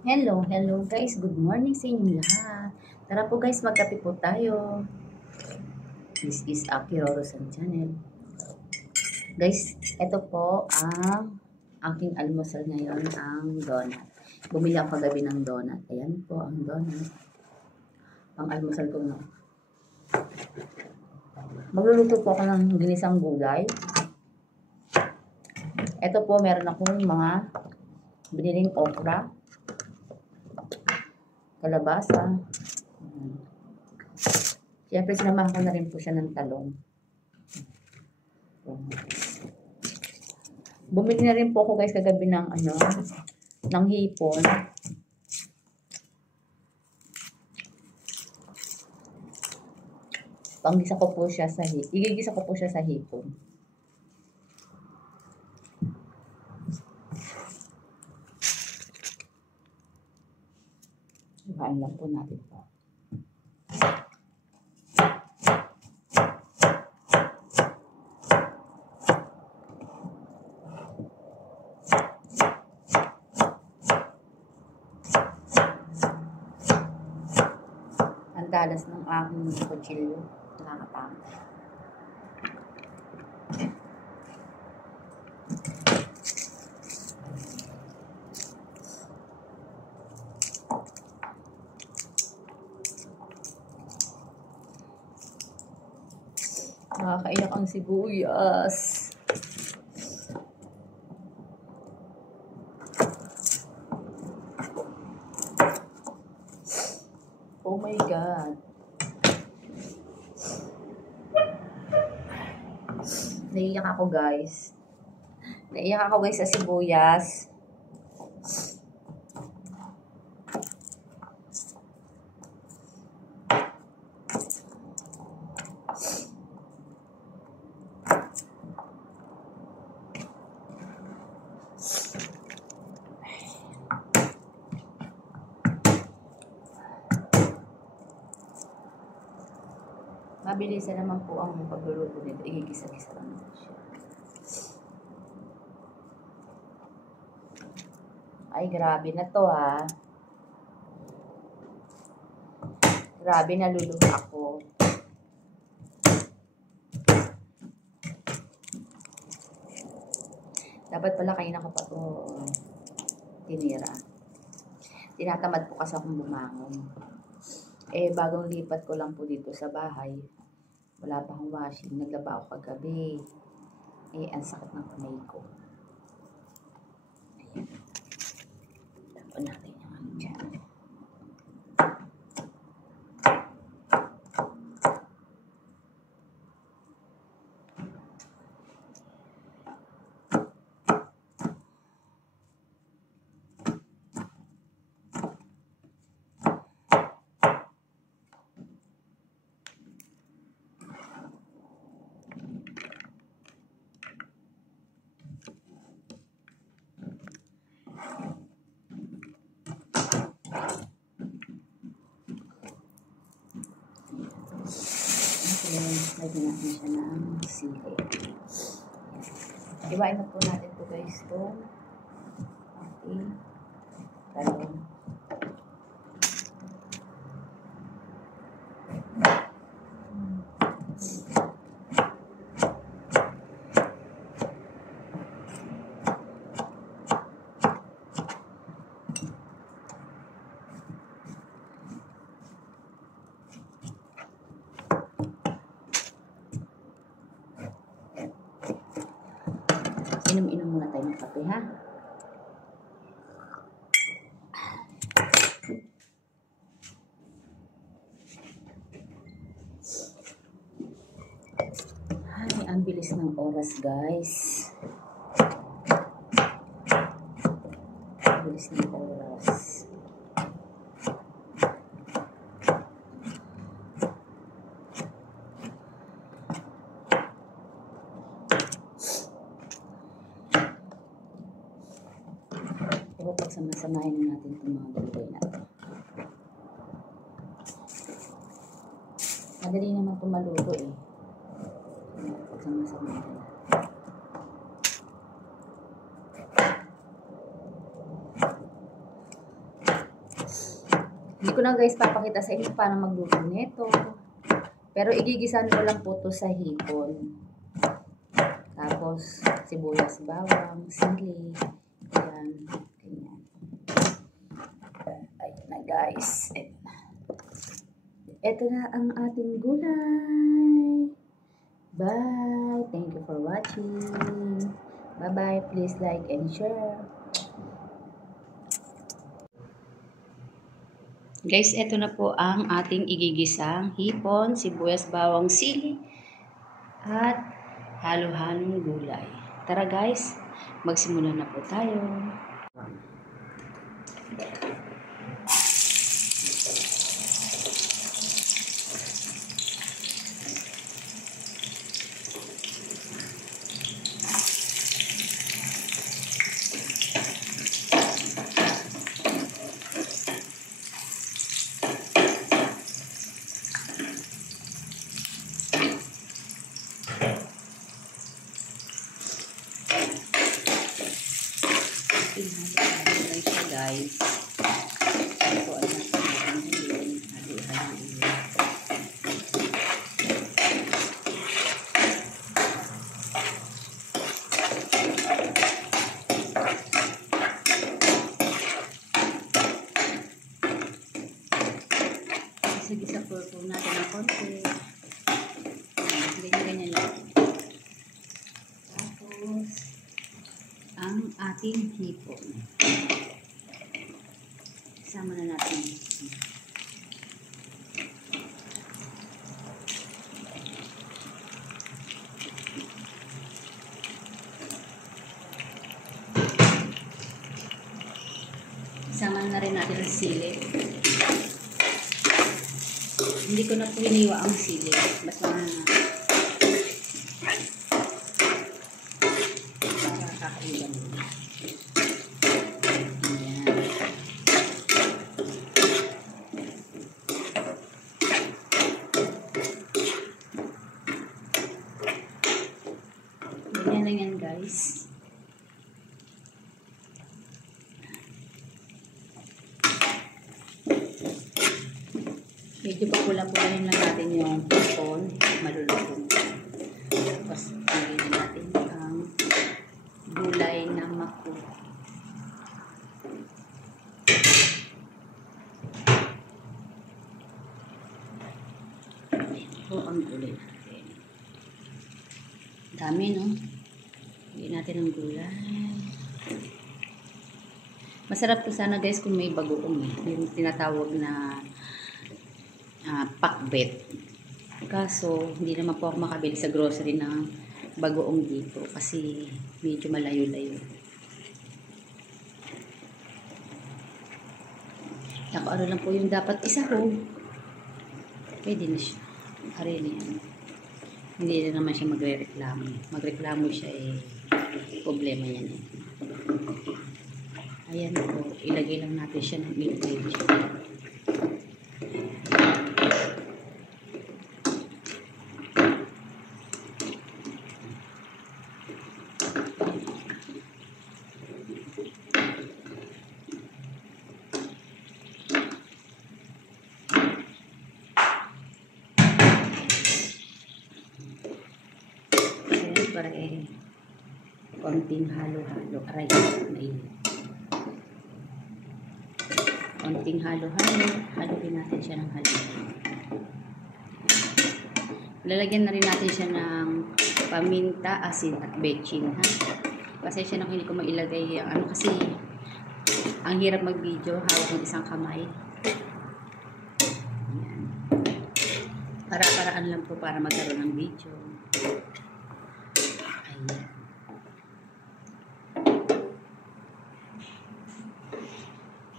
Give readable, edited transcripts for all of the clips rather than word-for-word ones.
Hello guys. Good morning sa inyong lahat. Tara po guys, magkape po tayo. This is Aki Rorosan Channel. Guys, ito po ang aking almusal ngayon, ang donut. Bumili ako kagabi ng donut. Ayan po ang donut. Pang almusal ko na. Magluluto po ako ng ginisang gulay. Ito po, meron akong mga biniling okra, kalabasa. Siyempre, sinamahan ko na rin po siya ng talong. Bumili na rin po ako guys kagabi ng ng hipon. Panggisa ko po siya sa hipon. Igigisa ko po siya sa hipon. Kain lang po natin po. Ang dalas ng aking kutsilyo. Nakakatama. Nakakaiyak ang sibuyas. Oh my God. Naiyak ako guys. Naiyak ako guys sa sibuyas. Mabilis naman po ang pagluluto nito. Igigisa-gisa lang siya. Ay, grabe na to ha. Grabe, naluluto ako. Dapat pala kainin ko pa ito tinira. Tinatamad po kasi akong bumangon. Bagong lipat ko lang po dito sa bahay. Wala pa akong washing. Naglaba ako kagabi. Ang sakit ng kamay ko. Ayan. Tapon natin yung ano dyan. Lagyan natin siya ng sili. Iwain na po natin ito guys. Ito. Okay. Talong. Inom-inom muna tayo ng kape, ha? Ay, ang bilis ng oras, guys. Ang bilis ng oras. Pero pagsama-samahin na natin itong mga gulay natin. Madali naman itong maluto eh. Pagsama-samahin na. Hindi ko na guys papakita sa inyo paano magluto nito. Pero igigisan ko lang po to sa hipon. Tapos sibuyas, bawang, sili. Ayan. Ganyan. Ayan na guys. Ito na ang ating gulay. Bye. Thank you for watching. Bye-bye. Please like and share. Guys, ito na po ang ating igigisang hipon, sibuyas, bawang, sili, at halo-halong gulay. Tara guys, magsimula na po tayo. Halo-halo lang siya guys. Ito ang natin halo-halo. Isa-gisa po natin ng konti. Ganyan-ganyan lang. Tapos ang ating hipon. Sama na natin. Sama na rin natin ang sili. Hindi ko na po hiniwa ang sili. Basta para kakailan. Ganyan lang yan guys. Medyo papula-pulahin lang natin yung hipon, malulutong. Tapos lagyan na natin ang gulay na mako. Ito ang gulay natin. Dami, no? Lagyan natin ang gulay. Masarap to sana guys kung may bagoong. Yung tinatawag na pakbet. Kaso, hindi naman po ako makabili sa grocery ng bagoong dito kasi medyo malayo-layo. Ako ano lang po yung dapat isahog. Pwede na siya. Ari na yan. Hindi na naman siya magre-reklamo. Magreklamo siya problema yan . Ayan po. Ilagay lang natin siya ng milk veggie. Para konting halo-halo. Aray, mainit. Konting halo-halo. Haluin natin siya ng halo. Lalagyan na rin natin siya ng paminta, asin at bechin. Pasensya na kung hindi ko mailagay ang kasi ang hirap mag-video hawak ng isang kamay. Ayan. Para-paraan lang po para magkaroon ng video.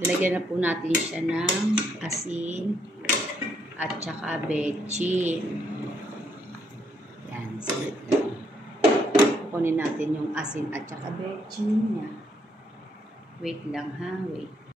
Lalagyan na po natin siya ng asin at saka bechin. Yan, sulit lang. Kukunin natin yung asin at saka bechin niya. Wait lang ha, wait.